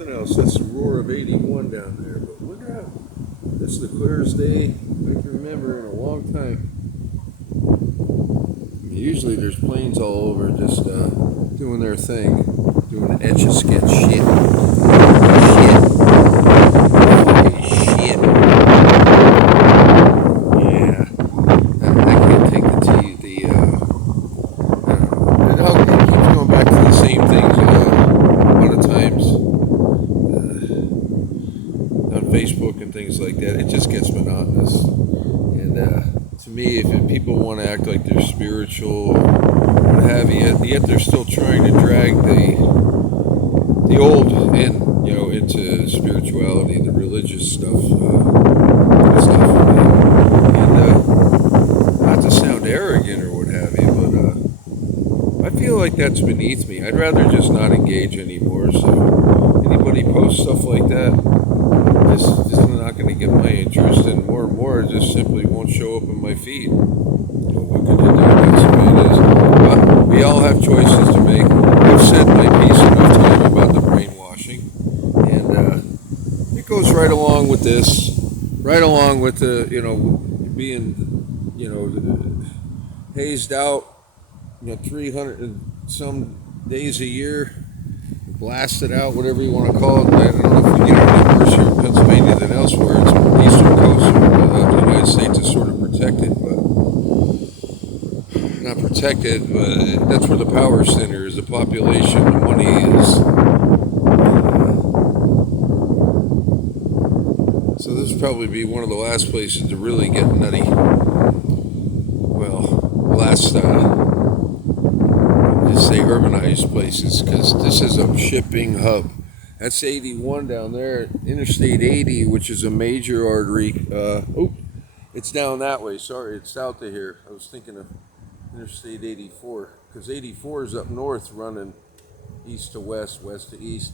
something else. That's the roar of 81 down there. But look out. This is the clearest day I can remember in a long time. Usually there's planes all over just doing their thing, doing etch-a-sketch shit. Shit. Yeah. I can't take it keeps going back to the same things a lot of times on Facebook and things like that. It just gets monotonous. And to me, if people want to act like they're spiritual or what have you, yet they're still trying to drag the old into spirituality, the religious stuff. That's not for me. And not to sound arrogant or what have you, but I feel like that's beneath me. I'd rather just not engage anymore. So anybody posts stuff like that, this is not going to get my interest, and more just simply won't show up in my feed. What can you do? That's the way it is. But we all have choices to make. I've said my piece enough time about the brainwashing, and it goes right along with this, right along with the being hazed out 300 and some days a year, blasted out, whatever you want to call it. I don't know if we get any worse here in Pennsylvania than elsewhere. It's the eastern coast of the United States is sort of protected, but not protected, but that's where the power center is, the population, the money is. So this would probably be one of the last places to really get nutty. Well, last just say urbanized places, because this is a shipping hub. That's 81 down there, Interstate 80, which is a major artery. It's down that way. Sorry, it's south of here. I was thinking of Interstate 84, because 84 is up north, running east to west, west to east.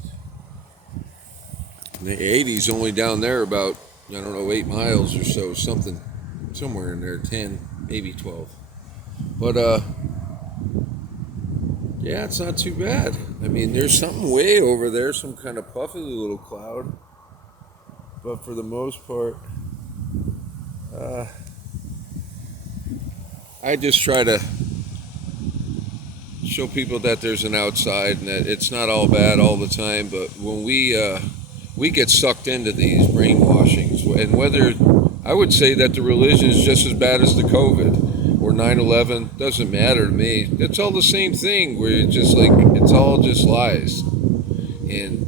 And the 80 is only down there about 8 miles or so, somewhere in there, 10, maybe 12. But yeah, it's not too bad. I mean, there's something way over there, some kind of puffy little cloud. But for the most part, I just try to show people that there's an outside and that it's not all bad all the time. But when we get sucked into these brainwashings, and whether I would say that the religion is just as bad as the COVID or 9/11, doesn't matter to me. It's all the same thing, where it's just like, it's all just lies. And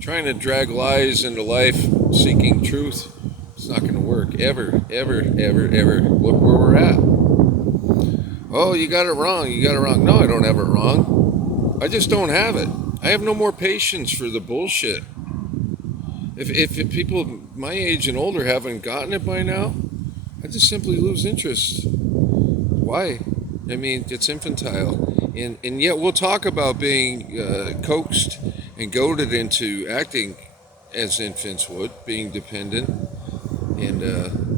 trying to drag lies into life, seeking truth, it's not going to work. Ever. Look where we're at. Oh, you got it wrong. No, I don't have it wrong. I just don't have it. I have no more patience for the bullshit. If people my age and older haven't gotten it by now, I just simply lose interest. Why? I mean, it's infantile. And yet we'll talk about being coaxed and goaded into acting as infants would, being dependent and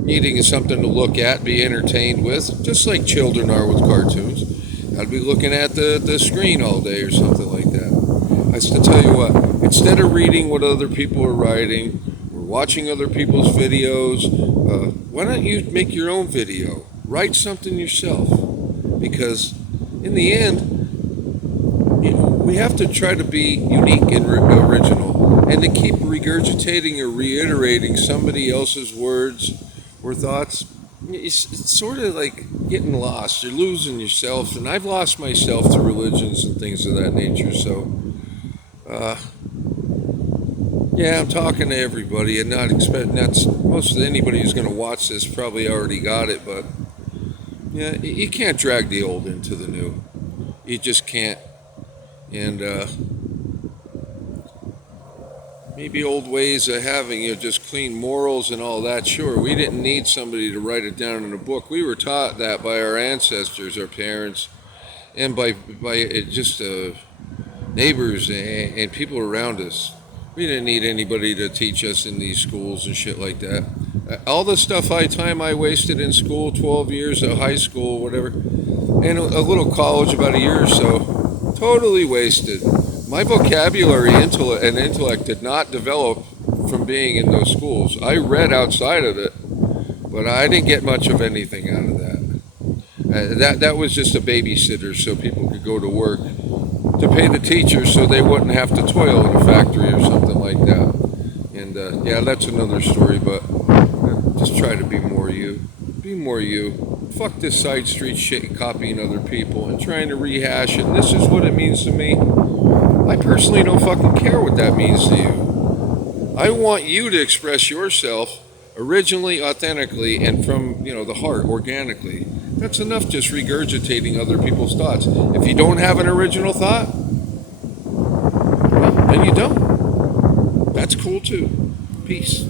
needing something to look at, be entertained with, just like children are with cartoons. I'd be looking at the screen all day or something like that. I used to tell you what, instead of reading what other people are writing or watching other people's videos, why don't you make your own video? Write something yourself, because in the end, we have to try to be unique and original, and to keep regurgitating or reiterating somebody else's words or thoughts. It's sort of like getting lost. You're losing yourself, and I've lost myself to religions and things of that nature. So, yeah, I'm talking to everybody, and not most of anybody who's going to watch this probably already got it, but yeah, you can't drag the old into the new. You just can't. And maybe old ways of having just clean morals and all that. Sure, we didn't need somebody to write it down in a book. We were taught that by our ancestors, our parents, and by just neighbors and people around us. We didn't need anybody to teach us in these schools and shit like that. All the stuff I wasted in school, 12 years of high school, whatever, and a little college, about a year or so, totally wasted. My vocabulary and intellect did not develop from being in those schools. I read outside of it, but I didn't get much of anything out of that. That was just a babysitter so people could go to work to pay the teachers so they wouldn't have to toil in a factory or something like that. And yeah, that's another story, but just try to be more you. Be more you. Fuck this side street shit, copying other people and trying to rehash it. And this is what it means to me. I personally don't fucking care what that means to you. I want you to express yourself originally, authentically, and from, the heart, organically. That's enough just regurgitating other people's thoughts. If you don't have an original thought, well, then you don't. That's cool too. Peace.